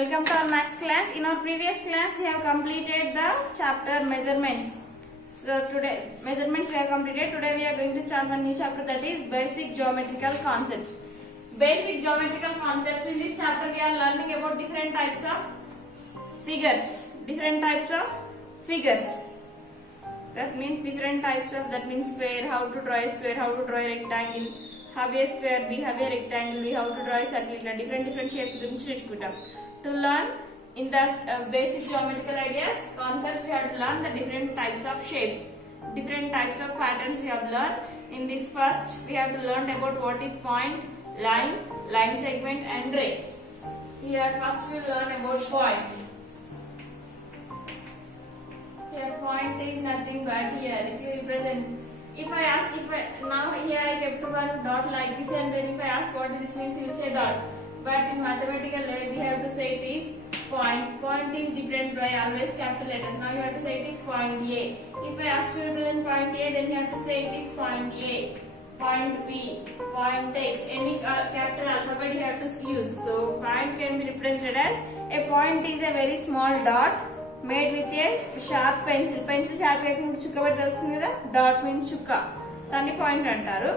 Welcome to our maths class. In our previous class, we have completed the chapter measurements. So today, measurements we have completed. Today we are going to start one new chapter, that is basic geometrical concepts. Basic geometrical concepts. In this chapter, we are learning about different types of figures. Different types of figures. That means different types of, that means square, how to draw a square, how to draw a rectangle, have a square, we have a rectangle, we have to draw a circle, different shapes గురించి నేర్చుకుంటాం. To learn in the basic geometrical ideas, concepts, we have to learn the different types of shapes, different types of patterns we have learned. In this first, we have to learn about what is point, line, line segment and ray. Here first we will learn about point. Here point is nothing but here, if you represent, now here I kept one dot like this, and then if I ask what this means, you will say dot. But in mathematical way, we have to say it is point. Point is represented by always capital letters. Now you have to say it is point A. If I ask to represent point A, then you have to say it is point A, point B, point X. Any capital alphabet you have to use. So point can be represented as, a point is a very small dot made with a sharp pencil. Pencil sharp ekunda chukka padi telustundi kada. Dot means chukka. Danni point antaru.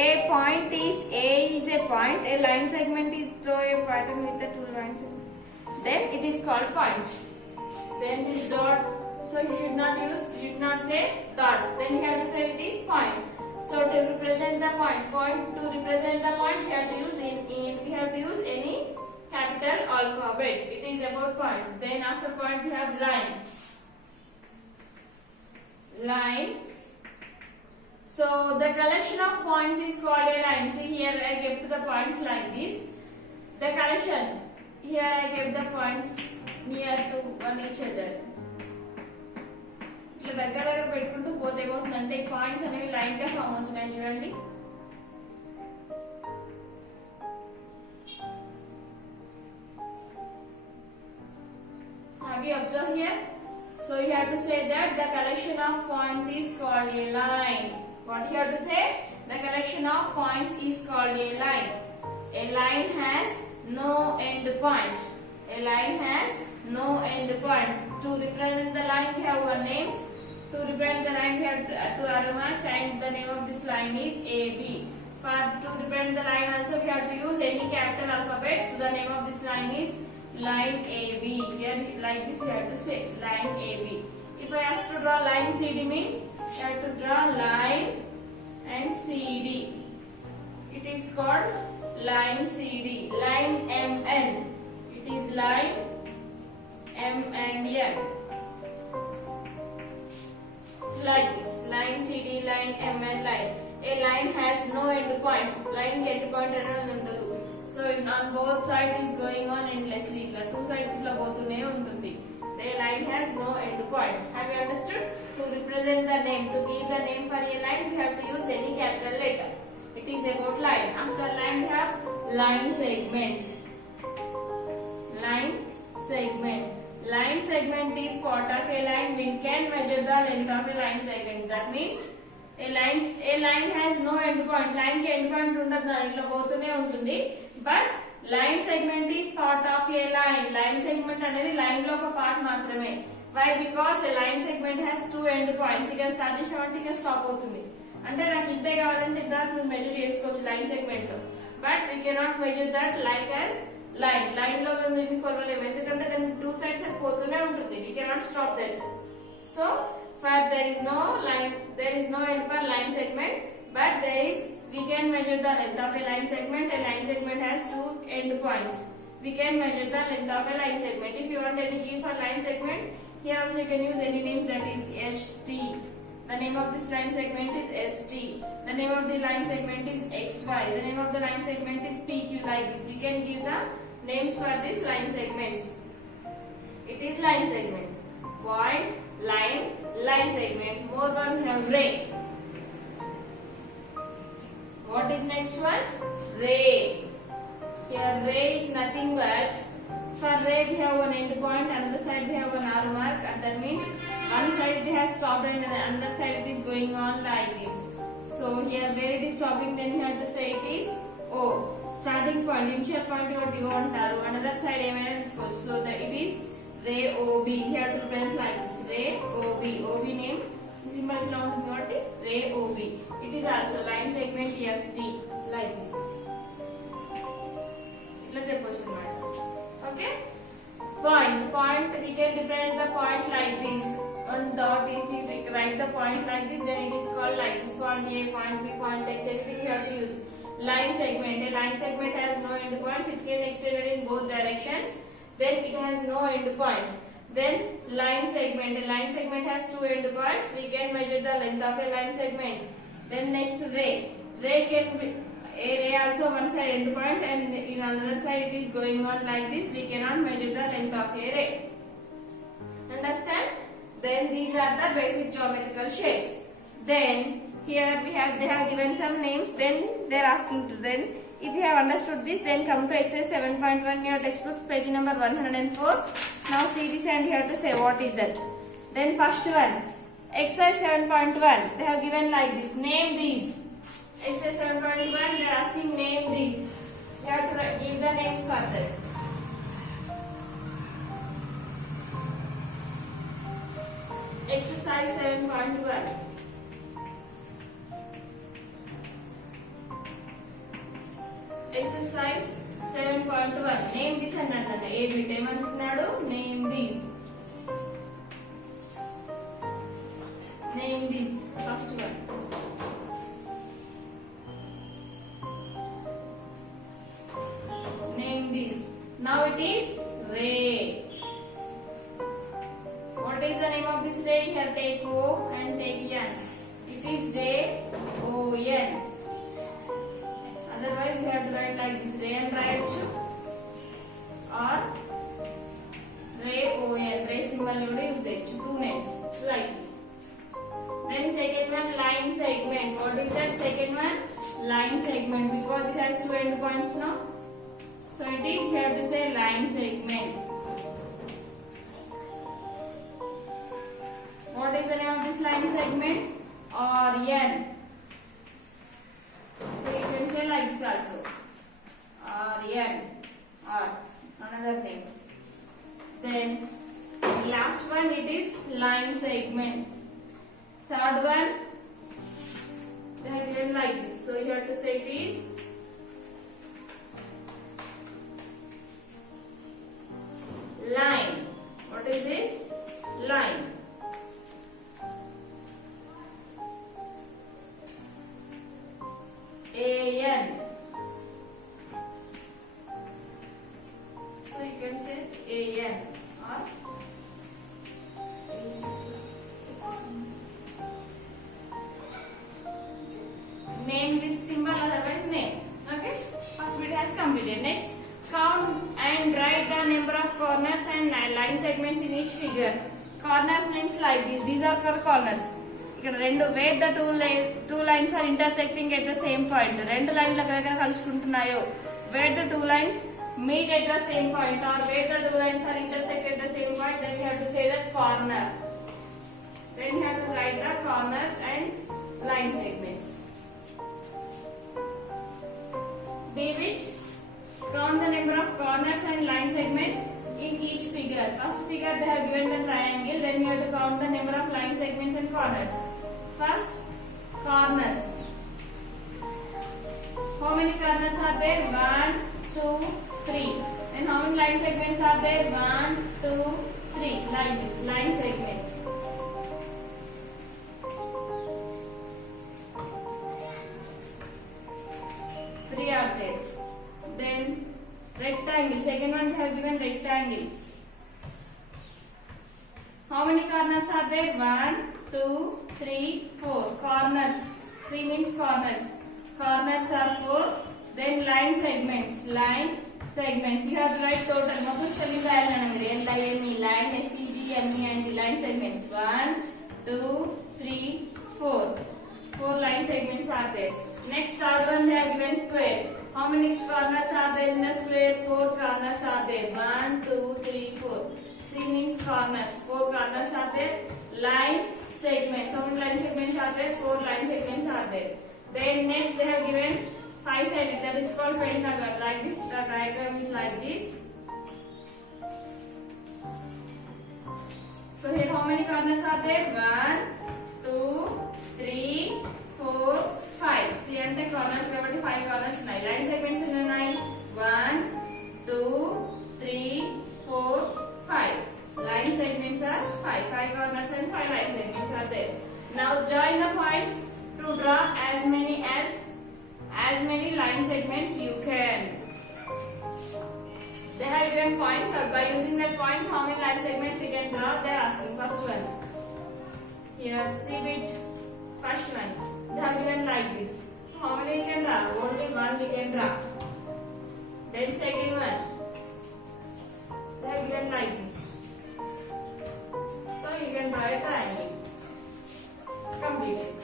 A point is a point. A line segment is draw a pattern with the two lines. Then it is called point. Then this dot. So you should not say dot. Then you have to say it is point. So to represent the point, to represent the point, we have to use any capital alphabet. It is about point. Then after point we have line. Line. So the collection of points is called a line. See here I kept the points like this. The collection. Here I kept the points near to one each other. ఇట్లా దగ్గర పెట్టుకుంటూ పోతే ఏమవుతుందంటే ఈ points అనేవి line గా form అవుతున్నాయి చూడండి. Have you observed here? So you have to say that the collection of points is called a line. What you have to say? The collection of points is called a line. A line has no end point. A line has no end point. To represent the line we have one names. To represent the line we have two arrow marks, and the name of this line is AB. To represent the line also we have to use any capital alphabet. So the name of this line is line AB. Here like this you have to say line AB. If I ask to draw line CD means you have to draw line and CD. It is called line CD. Line MN. It is line M and N. Like this. Line CD, line MN, line. A line has no end point. Line end point another undadu. So on both sides is going on endlessly. Two sides itla potune untundi. The line has no end point. Have you understood? To represent the name, to give the name for a line, we have to use any capital letter. It is about line. After line we have line segment. Line segment. Line segment is part of a line. We can measure the length of a line segment. That means a line has no end point. Line ki end point undadu, itla potune untundi. But line segment is part of a line. Line segment anedi line lo oka part maatrame. Why? Because a line segment has two end points. Ikkada start chesinamanటే ఇక్కడ stop అవుతుంది. అంటే నాకు ఇంతే కావాలంటే ఇందాక మీరు measure చేసుకోవచ్చు line segment లో. But we cannot measure that like as line. Line లో మేము దీన్ని కొలవలేము, ఎందుకంటే దాని టూ సైడ్స్ పోతూనే ఉంటుంది. We cannot stop that. So for there is no end for line segment, but we can measure the length of a line segment. A line segment has two end points. We can measure the length of a line segment. If you want any key for line segment, here also you can use any names, that is ST. The name of this line segment is ST. The name of the line segment is XY. The name of the line segment is PQ, like this. We can give the names for these line segments. It is line segment. Point, line, line segment. More one we have ray. What is next one? Ray. Here ray is nothing but, for ray we have one end point, another side we have one arrow mark, and that means one side it has stopped and another side it is going on like this. So here where it is stopping, then you have to say it is O. Starting point initial point ఒకటి O అంటారు, another side ఏమైనా తీసుకోవచ్చు. So that it is ray OB. Here to represent like this ray OB. OB name symbol ఇట్లా ఉంటుంది కాబట్టి రే OB. It is also line segment ST like this. ఇట్లా చెప్పొచ్చు అన్నమాట. Okay, point we can represent the point like this on dot. If we write the point like this, then it is called like this: point A, point B, point X. Everything you have to use. Line segment. A line segment has no end points. It can extend in both directions. Then it has no end point. Then line segment. A line segment has two end points. We can measure the length of a line segment. Then next ray. Ray can be a ray also one side end point, and in another side it is going on like this. We cannot measure the length of a ray. Understand? Then these are the basic geometrical shapes. Then here they have given some names. Then they are asking to, then if you have understood this, then come to exercise 7.1 in your textbooks, page number 104. Now see this and you have to say what is that. Then first one, exercise 7.1, they have given like this: name these. Exercise 7.1, they are asking name these. You have to give the names for that. Exercise 7.1. Exercise 7.1. Name this అన్నట్టు. ఏ bit ఏమంటున్నాడు? Name these. Name these. First one. Name these. Now it is ray. What is the name of this ray? Here take O and take N. It is ray ON. Otherwise you have to write like this: ray and write or ray ON. Ray symbol usage. Two names like this. Then second one, line segment. What is that second one? Line segment, because it has two end points now. So it is, you have to say line segment. What is the name of this line segment? Orient. So you can say like this also. Orient. Or another name. Then last one, it is line segment. Third one, they have given like this. So you have to say it is line. What is this? Line. AN. So you can say AN or name with symbol, otherwise name. Okay, first bit has completed. Next, count and write the number of corners and line segments in each figure. Corner means like this. These are corners. ఇక్కడ రెండు where the two lines are intersecting at the same point. రెండు లైన్ల దగ్గర కలుసుకుంటున్నాయో, where the two lines meet at the same point, or where the two lines are intersect at the same point, then you have to say that corner. Then you have to write the corners and line segments. D which count the number of corners and line segments in each figure. First figure they have given the triangle, then you have to count the number of line segments and corners. First, corners. How many corners are there? 1, 2, 3. And how many line segments are there? 1, 2, 3. Like this, line segments. Three are there. Then rectangle. Second one they have given rectangle. How many corners are there? 1, 2, 3, 4. Corners. C means corners. Corners are 4. Then line segments. Line segments. You have to write total. What is spelling the line? SEGME and the line segments. 1, 2, 3, 4. 4 line segments are there. Next, third one they have given square. How many corners are there in the square? 4 corners are there. 1, 2, 3, 4. C means corners. 4 corners are there. Line segments. How many line segments are there? 4 line segments are there. Then next they have given 5 sided, that is called pentagon. Like this, the diagram is like this. So here how many corners are there? 1, 2, 3, 4, 5. See ante corners kabatti 5 corners unnai. Line segments enni unnai? 1, 2, 3, 4, 5. Line segments are 5. 5 corners and 5 line segments are there. Now join the points to draw as many line segments you can. They have given points. By using that points, how many line segments we can draw? They are asking. First one. Here, see it. First one. They have given like this. So how many we can draw? Only one we can draw. Then second one. They have given like this. So you can draw a triangle. Completed.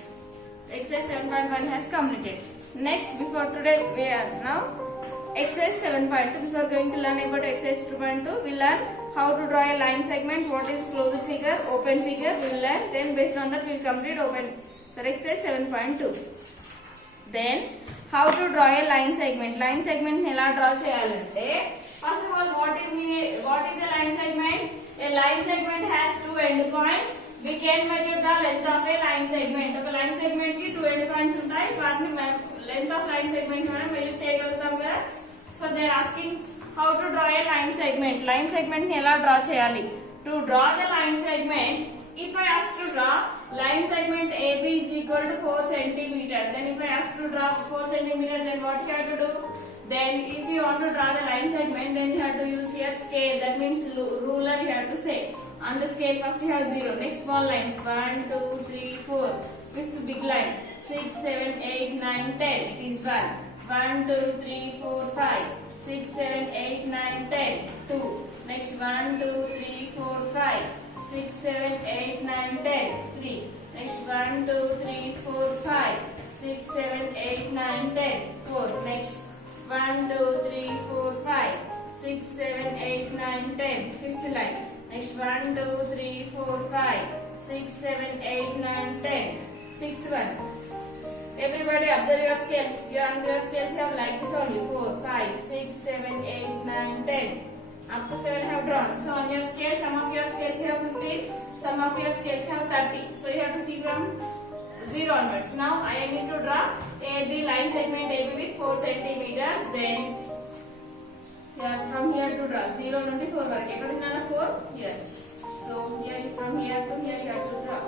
Exercise 7.1 has completed. Next, before today we are now exercise 7.2. Before going to learn about exercise 2.2, we learn how to draw a line segment, what is closed figure, open figure, we will learn. Then based on that we will complete exercise 7.2. Then how to draw a line segment. Line segment ela draw cheyalante, first of all, what is a line segment? A line segment has two end points. We can measure the length of a line segment. ఒక line segment కి two end points ఉంటాయి. వాటిని length of line segment మనం measure చేయగలుగుతాం కదా. So they are asking how to draw a line segment. Line segment ని ఎలా draw చేయాలి? To draw the line segment, if I ask to draw line segment AB is equal to 4 centimeters, then if I ask to draw 4 centimeters, then what you have to do? Then if you want to draw the line segment, then you have to use here scale. That means ruler you have to say. On the scale, first you have 0. Next small lines 1, 2, 3, 4. Fifth big line 6, 7, 8, 9, 10. It is 1. 1, 2, 3, 4, 5. 6, 7, 8, 9, 10. 2. Next 1, 2, 3, 4, 5. 6, 7, 8, 9, 10. 3. Next 1, 2, 3, 4, 5. 6, 7, 8, 9, 10. 4. Next 1, 2, 3, 4, 5. 6, 7, 8, 9, 10. Fifth line. Next 1, 2, 3, 4, 5, 6, 7, 8, 9, 10. Sixth one. Everybody observe your scales. On your scales you have like this only. 4, 5, 6, 7, 8, 9, 10. Up to 7 have drawn. So on your scale, some of your scales you have 15, some of your scales have 30. So you have to see from 0 onwards. Now I need to draw the line segment AB with 4 centimeters. Then from here to draw 0 నుండి 4 వరకు ఎక్కడ ఉందన్న 4 here. So here from here to here you have to draw.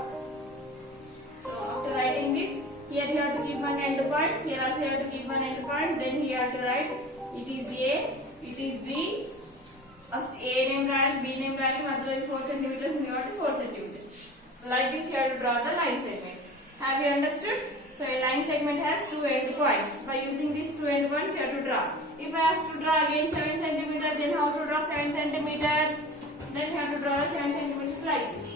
So after writing this, here you have to keep one end point, here also you have to keep one end point. Then you have to write it is A, it is B. First A name రాయాలి, B name రాయాలి, మధ్యలో 4 centimeters ఉంది కాబట్టి 4 centimeters. Like this you have to draw the line segment. Have you understood? So a line segment has two end points. By using these two end points you have to draw. If I ask to draw again 7 centimeters, then how to draw 7 centimeters? Then you have to draw 7 centimeters like this.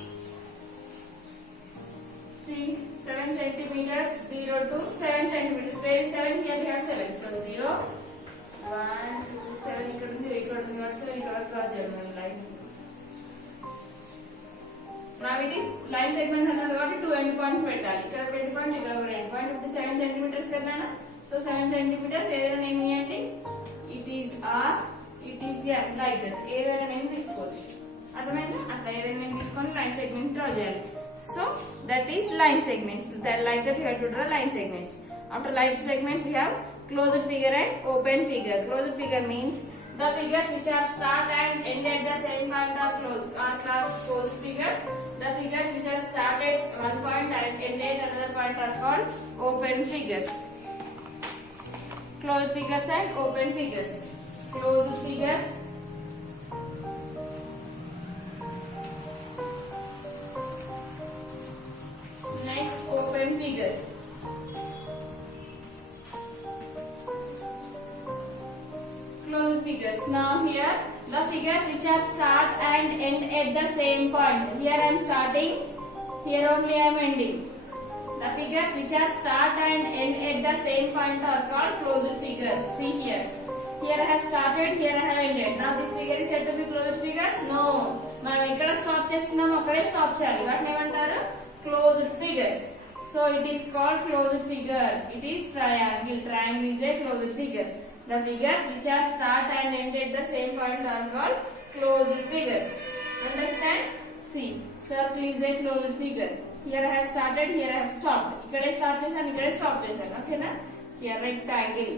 See 7 centimeters, 0 to 7 centimeters. Where is 7? Here we have 7. So 0, 1, 2, 7. ఇక్కడ ఉంది 7 ఇక్కడ draw చేయాలి line. Now it is line segment అన్నది కాబట్టి 2 end point పెట్టాలి. ఇక్కడ ఒక end point, ఇక్కడ ఒక end point. ఇప్పుడు 7 centimeters కన్నానా? So 7 centimeters ఏదైనా నేమ్ ఇవ్వండి. It is R, it is M, like that. ఏదైనా నేమ్ తీసుకోవాలి. అర్థమైందా? అట్లా ఏదైనా నేమ్ తీసుకొని లైన్ సెగ్మెంట్ డ్రా చేయాలి. So that is line segments. That like that you have to draw line segments. After line segments we have closed figure and open figure. Closed figure means the figures which are start and end at the same point are closed figures. The figures which are started one point and end at another point are called open figures. Closed figures and open figures. Closed figures. Next, open figures. Closed figures. Now here the figures which are start and end at the same point. Here I am starting, here only I am ending. The figures which are start and end at the same point are called closed figures. See here. Here I have started, here I have ended. Now this figure is said to be closed figure? No. మనం ఎక్కడ stop చేస్తున్నామో అక్కడే stop చేయాలి. వాటిని ఏమంటారు? Closed figures. So it is called closed figure. It is triangle. Triangle is a closed figure. The figures which are start and end at the same point are called closed figures. Understand? See, circle is a closed figure. Here I have started, here I have stopped. Ikkade start chesanu, ikkade stop chesanu. Okay na? Here rectangle.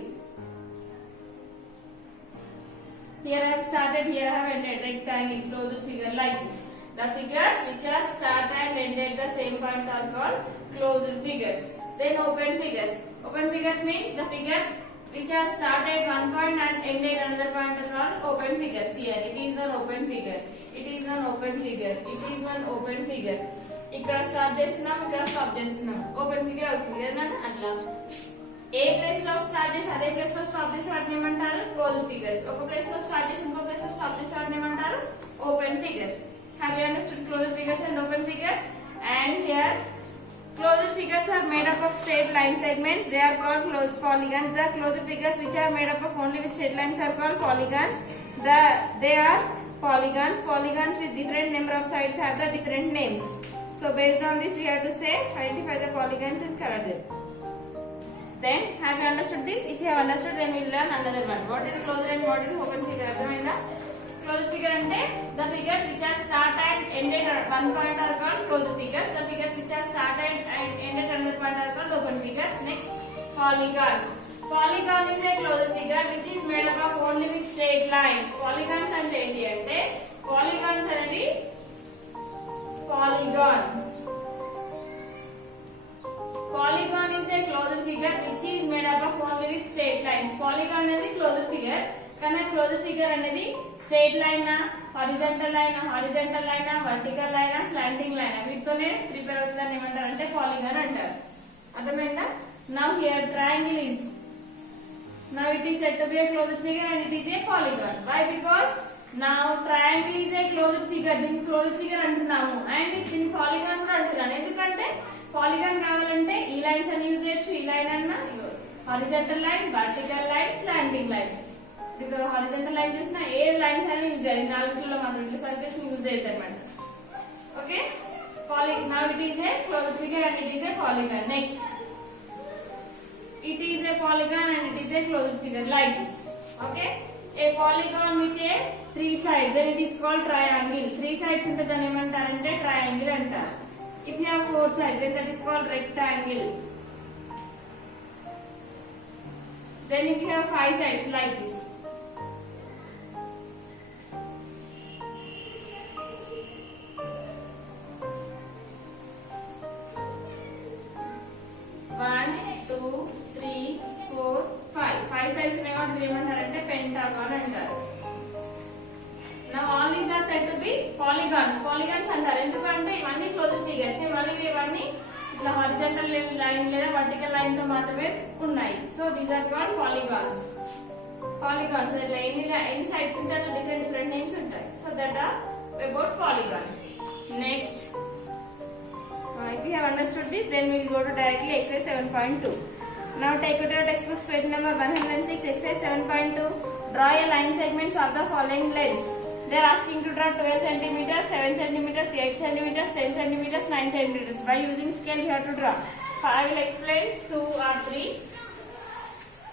Here I have started, here I have ended. Rectangle, closed figure like this. The figures which are start and end at the same point are called closed figures. Then open figures. Open figures means the figures which are start at one point and end at another point are called open figures. Here it is one open figure. It is one open figure. It is one open figure. ఇక్కడ start చేస్తున్నాం, ఇక్కడ stop చేస్తున్నాం. Open figure అవుతుంది కదా అట్లా. ఏ place లో start చేసి అదే ప్లేస్ లో స్టాప్ చేసి వాటిని ఏమంటారు? Close figures. ఒక ప్లేస్ లో స్టార్ట్ చేసి ఇంకో ప్లేస్ లో స్టాప్ చేసి వాటిని ఏమంటారు? Open figures. Have you understood closed figures and open figures? And here closed figures are made up of straight line segments. They are called closed polygons. The closed figures which are made up of only with straight lines are called polygons. They are polygons. Polygons with different number of sides have the different names. So based on this we have to say identify the polygons and color them. Then have you understood this? If you have understood, then we will learn another one. What is closed and what is open figure? అర్థమైందా? Closed figure ante the figures which are start and ended at one point are called closed figures. The figures which are started and ended at another point are called open figures. Next, polygons. Polygon is a closed figure which is made up of only with straight lines. Polygons ante enti ante polygons anedi polygon. Polygon is a closed figure which is made up of only with straight lines. Polygon అనేది closed figure. కానీ closed figure అనేది straight line, horizontal line, vertical line, slanting line వీటితోనే prepare అవుతుందని ఏమంటారు అంటే polygon అంటారు. అర్థమైందా? Now here triangle is now it is said to be a closed figure and it is a polygon. Why? Because now triangle is a closed figure. దీన్ని closed figure అంటున్నాము and దీన్ని polygon కూడా అంటున్నాను. ఎందుకంటే polygon కావాలంటే ఈ lines అని use చేయొచ్చు. ఈ లైన్ అన్న horizontal line, vertical line, slanting line. ఇక్కడ హారిజాంటల్ లైన్ చూసినా ఏ లైన్స్ అయినా యూజ్ చేయాలి. నాలుగులో మాత్రం ఇట్లా సర్కిల్స్ యూజ్ అవుతాయి అనమాట. Okay, now it is A closed figure and it is a polygon. Next, it is a polygon and it is a closed figure like this. Okay, a polygon with a 3 sides, then it is called triangle. 3 sides unte danni emantarante triangle antaru. If you have 4 sides, then that is called rectangle. Then if you have 5 sides like this, pentagon అంటారు. Now all these are said to be polygons. Polygons అంటారు ఎందుకంటే ఇవన్నీ closed figures. మళ్ళీ ఇవన్నీ ఇట్లా horizontal line లేదా vertical line తో మాత్రమే ఉన్నాయి. So these are called polygons. Polygons ఇట్లా ఎన్ని సైడ్స్ ఉంటాయి అట్లా డిఫరెంట్ నేమ్స్ ఉంటాయి. So that are about polygons. Next, if you have understood this, then we will go to directly exercise 7.2. Now take out your textbooks page number 106, exercise 7.2. Draw a line segments of the following lengths. They are asking to draw 12 cm, 7 cm, 8 cm, 10 cm, 9 cm. By using scale you have to draw. I will explain 2 or 3.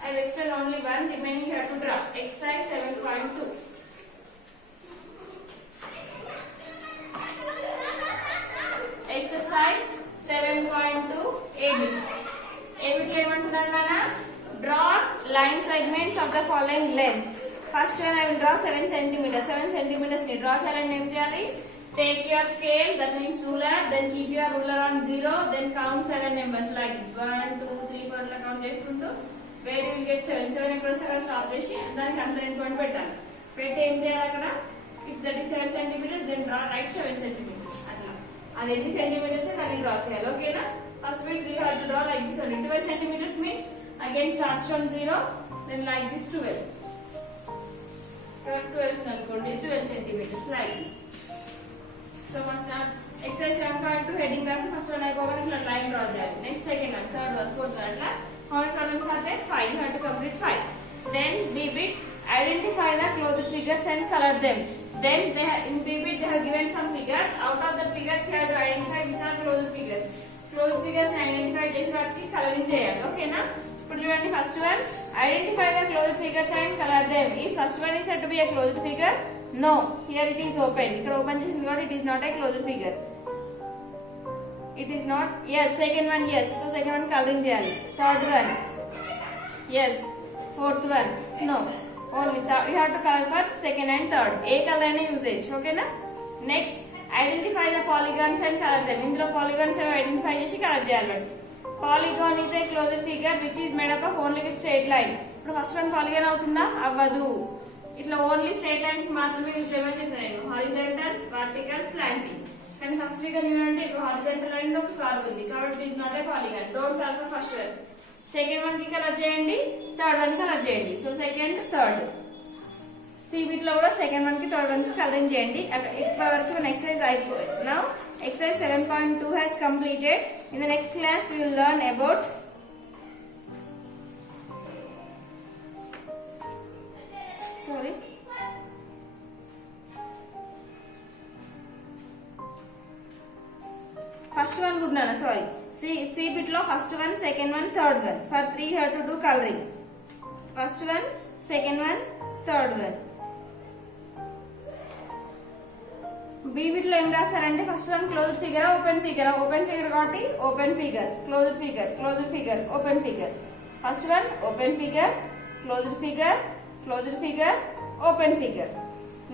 I will explain only one, remaining you have to draw. Exercise 7.2. Exercise 7.2 A bit. A bit lo emantunnaru mana? Draw line segments of the following lengths. First one I will draw 7 cm. 7 cm ni draw cheyalani em cheyali? Take your scale, that means ruler, then keep your ruler on 0, then count 7 numbers like this. 1, 2, 3, 4 la count cheskuntu where you will get 7. 7 ఎక్కడ వస్తే అక్కడ stop చేసి దానికి under end point పెట్టాలి. పెట్టి ఏం చేయాలి అక్కడ? If that is 7 cm, then draw right 7 cm. అట్లా అది ఎన్ని సెంటీమీటర్స్ దాన్ని డ్రా చేయాలి. ఓకేనా? First we have to draw like this only. 12 centimeters means again starts from 0, then like this 12. 12 అనుకోండి, 12 centimeters like this. So first exercise 7.2 heading రాసి first one అయిపోగానే ఇట్లా లైన్ డ్రా చేయాలి. Next second one, third one, fourth one, అట్లా how many problems are there? 5. You have to complete 5. Then B bit, identify the closed figures and color them. Then in B bit they have given some figures. Out of the figures you have to identify which are closed figures. Close figures identify చేసి వాటికి colouring చేయాలి. ఓకేనా? ఇప్పుడు చూడండి first one, identify the closed figures and colour them. ఈ first one is said to be a closed figure? No, here it is open. ఇక్కడ open చేసింది కాబట్టి it is not a closed figure. It is not. Yes, second one yes. So second one colouring చేయాలి. Third one yes. Fourth one no. Only you have to colour for second and third. A colour అయినా use చేయొచ్చు. ఓకేనా? Next, identify the polygons and colour them. ఇందులో polygons identify చేసి colour చేయాలి. Polygon is a closed figure which is made up of only with straight line. ఇప్పుడు first one polygon అవుతుందా? అవ్వదు. ఇట్లా ఓన్లీ స్ట్రైట్ లైన్స్ మాత్రమే యూజ్ చేయమని చెప్పిన నేను. Horizontal, vertical, slanting. కానీ ఫస్ట్ ఫిగర్ ఏంటంటే ఇప్పుడు హారిజాంటల్ లైన్ ఒక కర్వ్ ఉంది కాబట్టి it is not a polygon. Don't colour for first one. Second one కి కలర్ చేయండి, థర్డ్ వన్ కలర్ చేయండి. So second, third. సిబిట్ లో కూడా సెకండ్ వన్ కి థర్డ్ వన్ కి కలరింగ్ చేయండి. ఇప్పటి వరకు మన ఎక్సర్సైజ్ అయిపోయింది. Now exercise 7.2 has completed. In the next class we will learn about first one good nana, sorry. See bit lo first one, second one, third one. For 3 you have to do coloring. First one, second one, third one. B bit లో ఏం రాస్తారంటే first one closed figure, open figure. Open figure కాబట్టి open figure, closed figure, closed figure, open figure. First one open figure, closed figure, closed figure, open figure.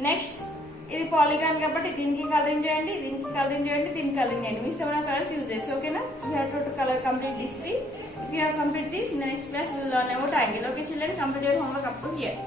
Next ఇది polygon కాబట్టి దీనికి colouring చేయండి, దీనికి colouring చేయండి, దీనికి కలరింగ్ చేయండి. మీ ఇష్టమైన కలర్స్ యూజ్ చేసి. ఓకేనా? You have to colour complete this 3. If you have completed this, in the next class we will learn about angle. Okay children, complete your homework up to here.